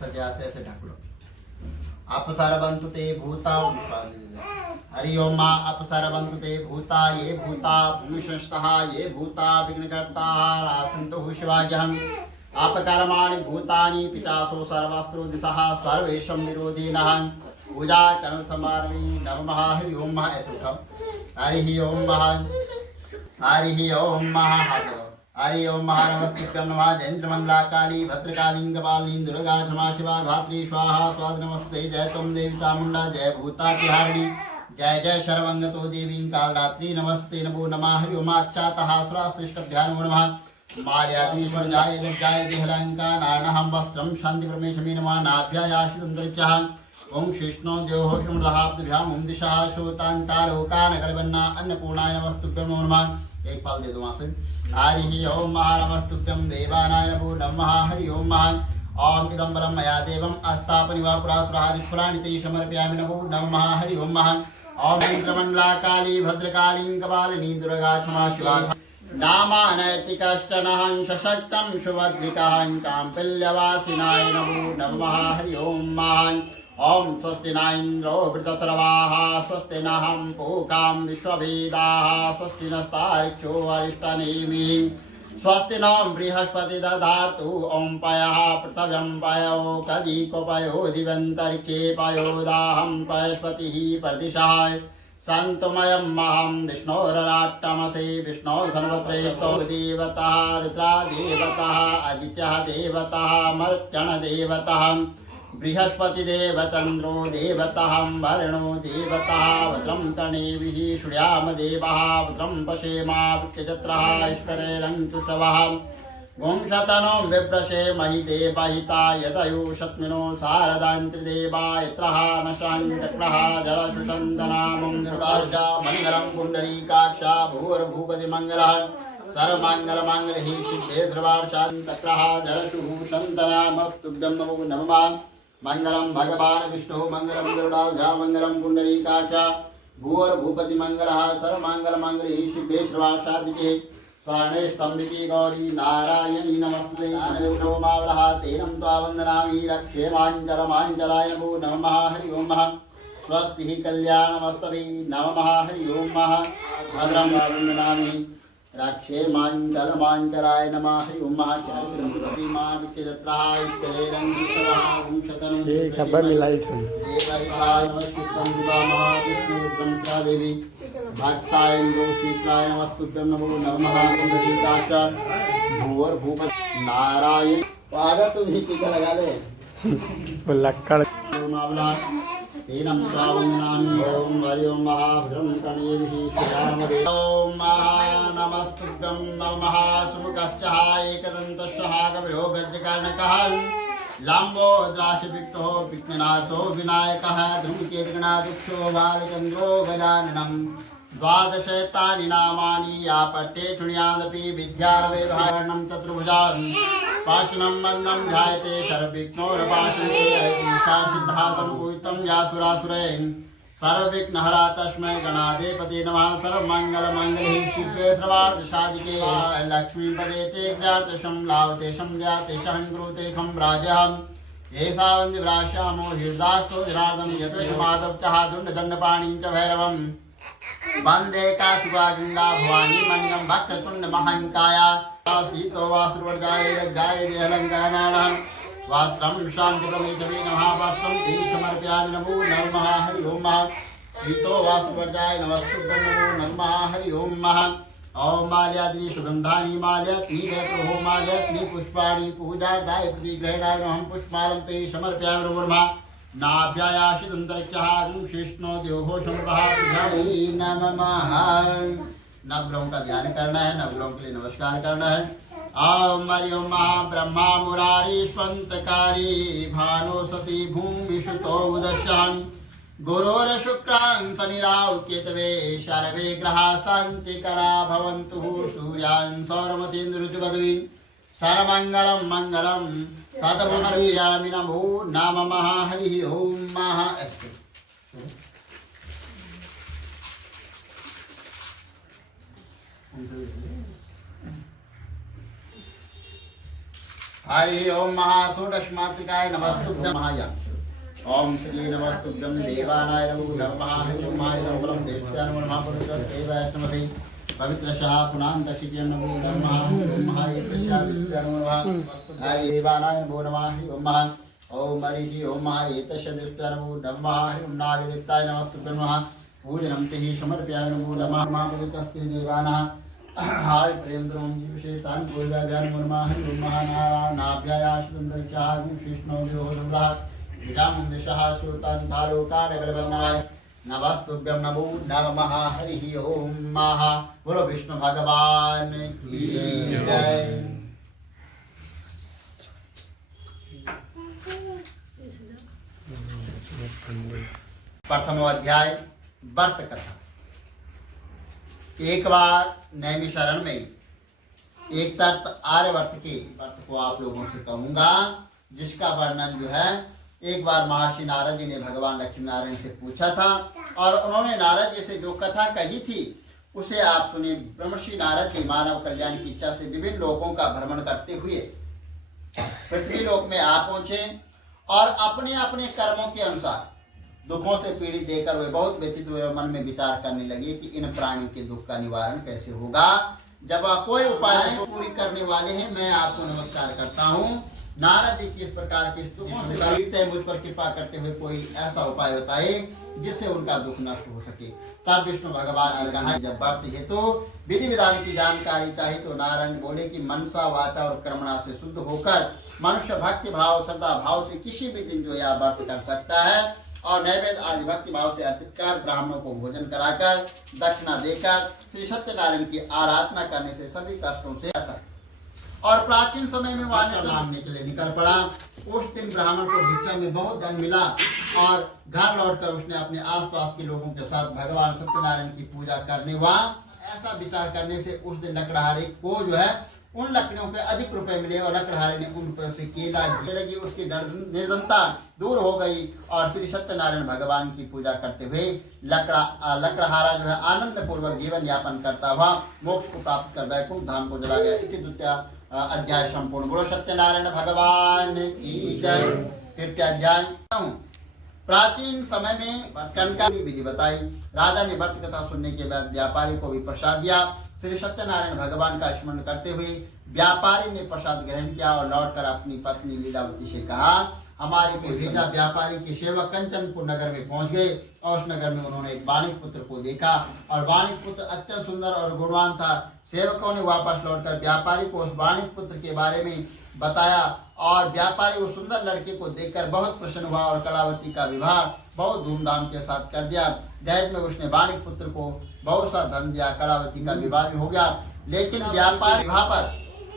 सजा से ऐसे ढक लो। अपसर्वन्तु ते भूता, हरि ओम मा अपसर्वन्तु ते भूता ये भूता भूमिशंस्तः ये भूता विघ्नकर्ताः आसन्तु शिवाज्यहम् अपकर्माणि भूतानि पिशाचो सर्वस्त्रो दिशः सर्वेषां विरोधिनः पूजा कर्म समारभे नमः हरि ओम ऐसे उठाओ। हरि ओम हरि ओम हरि ओम नमस्ते नमः जयंत्रमंगला काली भद्रकाली कपालिनी दुर्गा क्षमा शिवा धात्री स्वाहा स्वाद नमस्ते जय तुम देवी चामुंडा जय भूता तिहारिणी जय जय शर्वंगतो देवी कालरात्रि नमस्ते नमो नमः हरि ओम अक्षातः सुराश्रेष्ठभ्यां नमो नमः माल्यादीश्वर जाय लज्जाय देहलंका नारायणहं वस्त्रं शांति परमेशमे नमः नाभ्यायाशितंतरिक्षः ओम कृष्णो देवो कृमलहाब्दभ्याम ओम दिशा श्रोतांतालोकानगरवन्ना अन्नपूर्णाय नमस्तुभ्यं नमो नमः। एक पाल दे दो वहां से। हरि ओम नमस्तुभ्यं देवानाय नमो नमः हरि ओम ओम इदंबरम मया देवम अस्तापनिवा पुरासुरारिफलानि ते समर्पयामि नमो नमः हरि ओम ओम इंद्रमंडला काली भद्रकाली कपालिनी दुर्गा क्षमा शिवा नामानैतिकश्चनहं सशक्तं सुभद्रिकां काम्पिल्यवासिनाय नमो नमः हरि ओम ओम स्वस्ति न इंद्रो वृतसर्वाः स्वस्ति नः पूकां विश्ववेदाः स्वस्ति नस्तार्क्ष्यो अरिष्टनेमिः स्वस्ति नो बृहस्पति दधातु ओम पयः पृथिव्यां पयो कदीकोपयो दिवन्तरिक्षे पयोदाहं पयस्पतिः प्रदिशाय सन्तमयं महं विष्णोरराट्टमसे विष्णो सर्वत्रेष्ठो देवतः रुद्रा देवतः आदित्यः देवतः मरुत्यण देवतः बृहस्पति देवचंद्रो देवतः वरुणो देवतः भद्रं कर्णेभिः शृणुयाम देवः भद्रं पश्येमावित्यजत्रः स्तरैरङ्कुशवः ओम शतनो विप्रशे महि देवहिता यदयो शत्मिनो शारदान्त्रिदेवा यत्रः नशाञ्चक्रः जलशुषन्दनामं दुर्गार्जा मङ्गलं पुण्डरीकाक्षा भूर्भुवतिमङ्गलः सर्वमङ्गलमाङ्गल्ये शिवे सर्वार्थसाधकः जलशुः शन्दनामस्तुभ्यं नमो नमः। मंगलम भगवान विष्णु मंगलम गरुडाध्वजा मंगलम पुंडरीकाक्षा भूर्भुवतिमङ्गलः सर्वमङ्गलमाङ्गल्ये शिवे सर्वार्थसाधके शरणे स्तंभिके गौरी नारायणी नमस्ते अनविघ्नो मावलः तेनं त्वा वन्दनामि रक्षे माञ्चलमाञ्चलाय नमो नमः हरि ओम स्वस्ति कल्याणमस्तवे नमः हरि ओम भद्रं वन्दनामि रक्षे माञ्चलमाञ्चलाय नमः हरि ओम देवी भक्ताय शीतलाय नमस्तुभ्यं नमो नमः पुंडरीकाक्षा भूर्भुवः नारायण पादा तुम ही टीका लगा ले लक्कड़ मावलास तेनं त्वा वन्दनामि ओम हरि ओम भद्रं कर्णेभिः श्रीरामदेव ओम नमस्तुभ्यं नमः सुमुखश्च एकदन्तश्च कविरो गजकर्णकः लाम्बोद्रासविक्तो विघ्ननाशो विनायकः धूमकेतुगणाध्यक्षो बालचन्द्रो गजाननं द्वादशैतानि नामानि या पट्टे शृणुयादपि विद्यार्वैर्भारणं चतुर्भुजां पाशनं बन्धं ध्यायते सर्वविघ्नोर्पाशन्ते ऐसा सिद्धार्थं पूजितं यासुरासुरैः सर्वविघ्नहरा तस्मै गणाधिपते नमः सर्वमङ्गलमाङ्गल्ये शिवे सर्वार्थसाधिके लक्ष्मीपदे ते ज्ञातेशं लाभतेशं ज्ञातेशं गुरुतेशं राजः एषा वन्दिभ्राश्यामो हृदाष्टो जनार्दन यत्वेशमाधवचः दुण्डदण्डपाणिं च भैरवम् वन्दे काशिका गङ्गा भवानी मणिनं वक्रतुण्ड महाङ्काया सीतो वासुवर्जाय लज्जाय देहलङ्कानाः वास्त्रं शान्तिप्रमेशवे नमः वास्त्रं ते समर्पयामि नमो नमः हरि ओम शीतो वासुवर्जाय नमस्तुभ्यं नमो नमः हरि ओम ओम माल्याद्रि सुगन्धानि माल्यात्नि वैप्रहो माल्यात्नि पुष्पाणि पूजार्थाय प्रतिग्रहणाय अहं पुष्पमालं ते समर्पयामि नमो नमः नाभ्यायाशितन्तरिक्षः कृष्णो देवो शम्भुः नमः। नवग्रहों का ध्यान करना है, नवग्रहों के लिए नमस्कार करना है। ओम हरि ओम ब्रह्मा मुरारी स्वन्तकारी भानो शशि भूमि सुतो उदशं गुरोर शुक्रां शनिराव केतवे सर्वे ग्रहा शान्तिकरा भवन्तु सूर्यां सौरमतीन्द्रुतपदवी सर्वमङ्गलं मङ्गलं सतमर्यामि नमो नमः हरि ओम अस्तु। हरि ओम महाषोडशमातृकाय नमस्तुभ्यं महाया ओम श्री नमस्तुभ्यं देवानाय नमो नमः हरि ओम महायं देवत्याय नमो नमः पुरुषोत्तम वैष्णवते पवित्रशः पुनां दक्षिणं नमो नमः ओम महायेतस्याय नमो नमः हरि देवानाय नमो नमः हरि ओम महा ओम हरि ओम महायेतस्याय नमो नमः हरि ओम नागदेवताय नमस्तुभ्यं नमः पूजनं ते समर्पयामि नमो नमः महापुरुषस्ते देवानाः हाय प्रेमद्रोम जीवशेतान पूर्वाभ्यान नमः हरि ओम महानारायणाभ्यायाशुंदरचाः विष्णु देवोदः विजामुंदिशः श्रुतान् धालोकानगरवन्नाय नमस्तुभ्यं नमो नमः हरि ओम महा बोलो विष्णु भगवान की जय। प्रथम अध्याय व्रत कथा। एक बार नैमिषारण्य में एक तर्क आर्यवर्त के व्रत को आप लोगों से कहूंगा, जिसका वर्णन जो है एक बार महर्षि नारद जी ने भगवान लक्ष्मी नारायण से पूछा था और उन्होंने नारद जी से जो कथा कही थी उसे आप सुने। ब्रह्मर्षि नारद जी मानव कल्याण की इच्छा से विभिन्न लोकों का भ्रमण करते हुए पृथ्वी लोक में आ पहुंचे और अपने अपने कर्मों के अनुसार दुखों से पीड़ित देकर वे बहुत व्यतीत हुए और मन में विचार करने लगे कि इन प्राणियों के दुख का निवारण कैसे होगा। जब आप कोई उपाय पूरी करने वाले हैं, मैं आपको नमस्कार करता हूँ। नारद जी किस प्रकार की दुखों से पीड़ित है, मुझ पर कृपा करते हुए कोई ऐसा उपाय बताए जिससे उनका दुख नष्ट हो सके। तब विष्णु भगवान ने कहा, जब व्रत हेतु विधि विधान की जानकारी चाहिए तो नारायण बोले कि मनसा वाचा और कर्मणा से शुद्ध होकर मनुष्य भक्ति भाव श्रद्धा भाव से किसी भी दिन जो यह व्रत कर सकता है और नैवेद्य आदि भक्ति भाव से अर्पित कर ब्राह्मणों को भोजन कराकर दक्षिणा देकर श्री सत्यनारायण की आराधना करने से सभी कष्टों से आता। और प्राचीन समय में वह मांगने के लिए निकल पड़ा। उस दिन ब्राह्मण को भिक्षा में बहुत धन मिला और घर लौटकर उसने अपने आसपास के लोगों के साथ भगवान सत्यनारायण की पूजा करने ऐसा विचार करने से उस दिन लकड़हारे को जो है उन लकड़ियों के अधिक रुपए मिले और लकड़हारे ने उन रुपयों से केला लगी, उसकी निर्धनता दूर हो गई और श्री सत्यनारायण भगवान की पूजा करते हुए लकड़हारा जो है आनंद पूर्वक जीवन यापन करता हुआ मोक्ष को प्राप्त कर वैकुंठ धाम को चला गया। इति द्वितीय अध्याय संपूर्ण। बोलो सत्यनारायण भगवान की जय। तृतीय अध्याय। प्राचीन समय में कनका की विधि बताई। राजा ने व्रत कथा सुनने के बाद व्यापारी को भी प्रसाद दिया। श्री सत्यनारायण भगवान का स्मरण करते हुए व्यापारी ने प्रसाद ग्रहण किया और लौटकर अपनी पत्नी लीलावती से कहा, हमारे को भेजा। व्यापारी के सेवक कंचनपुर नगर में पहुंच गए और उस नगर में उन्होंने एक वाणिक पुत्र को देखा और वाणिक पुत्र अत्यंत सुंदर और गुणवान था। सेवकों ने वापस लौटकर व्यापारी को उस वाणिक पुत्र के बारे में बताया और व्यापारी उस सुंदर लड़के को देखकर बहुत प्रसन्न हुआ और कलावती का विवाह बहुत धूमधाम के साथ कर दिया। दहेज में उसने वाणिक पुत्र को बहुत सा धन दिया। कलावती का विवाह भी हो गया। लेकिन व्यापारी विवाह पर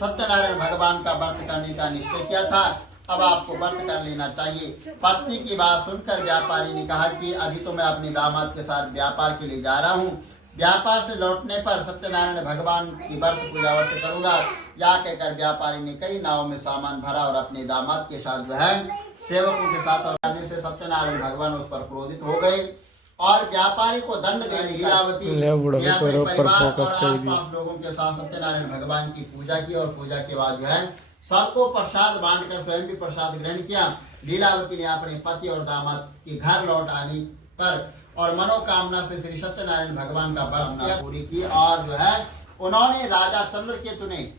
सत्यनारायण भगवान का व्रत करने का निश्चय किया था। अब आपको व्रत कर लेना चाहिए। पत्नी की बात सुनकर व्यापारी ने कहा कि अभी तो मैं अपने दामाद के साथ व्यापार के लिए जा रहा हूँ। व्यापार से लौटने पर सत्यनारायण भगवान की व्रत पूजा अवश्य करूंगा। या कहकर व्यापारी ने कई नाव में सामान भरा और अपने दामाद के साथ जो है सेवकों के साथ करने से सत्यनारायण भगवान उस पर क्रोधित हो गए और व्यापारी को दंड देने लीलावती परिवार और आसपास लोगों के साथ सत्यनारायण भगवान की पूजा की और पूजा के बाद जो है सबको प्रसाद बांटकर स्वयं भी प्रसाद ग्रहण किया। लीलावती ने अपने पति और दामाद के घर लौट आने पर और मनोकामना से श्री सत्यनारायण भगवान का व्रत पूरी की और जो है उन्होंने राजा चंद्रकेतु ने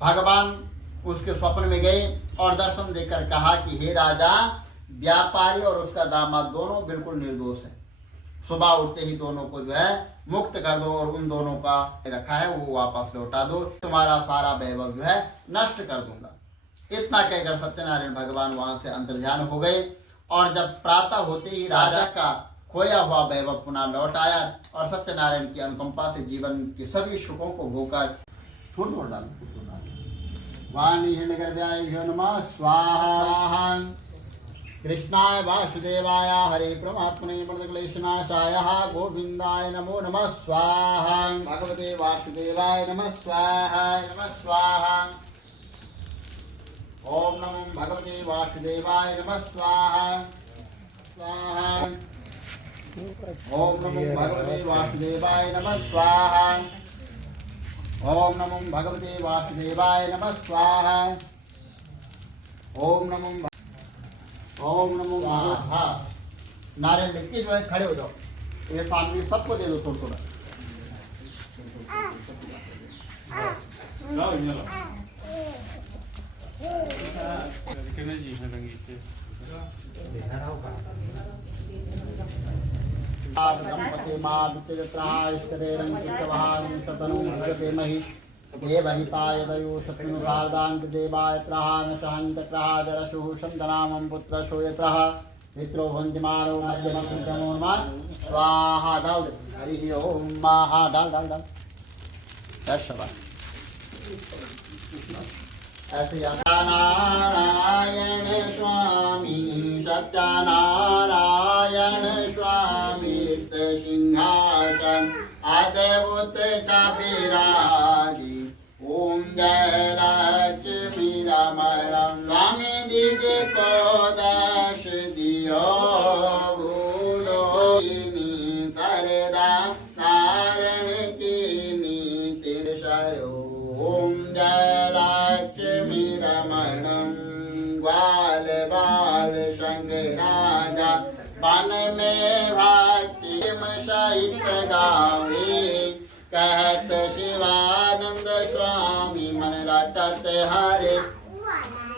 भगवान उसके स्वप्न में गए और दर्शन देकर कहा कि हे राजा, व्यापारी और उसका दामाद दोनों बिल्कुल निर्दोष है। सुबह उठते ही दोनों को जो है मुक्त कर दो और उन दोनों का रखा है वो वापस लौटा दो, तुम्हारा सारा वैभव जो है नष्ट कर दूंगा। इतना कहकर सत्यनारायण भगवान वहां से अंतर्ध्यान हो गए और जब प्रातः होते ही राजा का खोया हुआ वैभव पुनः लौट आया और सत्यनारायण की अनुकंपा से जीवन के सभी सुखों को भोकर नमः स्वाहा। कृष्णाय वासुदेवाय हरे परमात्मने मृतक्लेशनाशाय गोविंदाय नमो नमः स्वाहा। भगवते वासुदेवाय नमः स्वाहा नमः स्वाहा। ओम नमो भगवते वासुदेवाय नमः स्वाहा स्वाहा। ओम नमो भगवते वासुदेवाय नमः स्वाहा। ओम नमो भगवते वासुदेवाय नमः स्वाहा। ओम नमो हाँ नारियल लिख के जो है खड़े हो जाओ, ये सामने सबको दे दो थोड़ा थोड़ा। गणपति मां विचित्राष्टरेरं चित्रवहारं शतनुं जगदेमहि देवहिताय दयो सत्नुगार्दान्त देवाय त्रहान सहन्तक्रहा जरशुः शन्दनामं पुत्र शोयत्रः मित्रो वन्द्यमानो मध्यमं क्रमोन्मान् स्वाहा डाल दे। हरि ओम महा डाल डाल डाल शाबाश। ऐसे नारायण स्वामी सत्यनारायण स्वामी सिंहासन अद्भुत चाबिरागी ओम जय लक्ष्मी रमणम स्वामी दीजे को दश दियो भूलो सरदा नारायण की नीति शरो ओम जय लक्ष्मी रमणम ग्वाल बाल संग राजा बन में भक्ति सहित गावे कहत शिवानंद स्वामी मन रटत हरे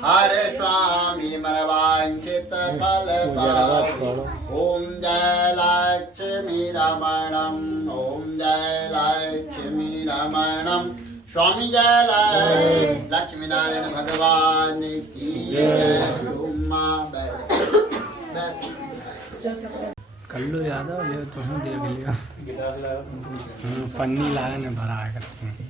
हर स्वामी मन वांछित फल पावे ओम जय लक्ष्मी रमणम ओम जय लक्ष्मी रमणम स्वामी जय लक्ष्मी नारायण भगवान की जय। कल्लू ज़्यादा ले तो हूँ देख लिया पन्नी लाया ने भरा करते हैं।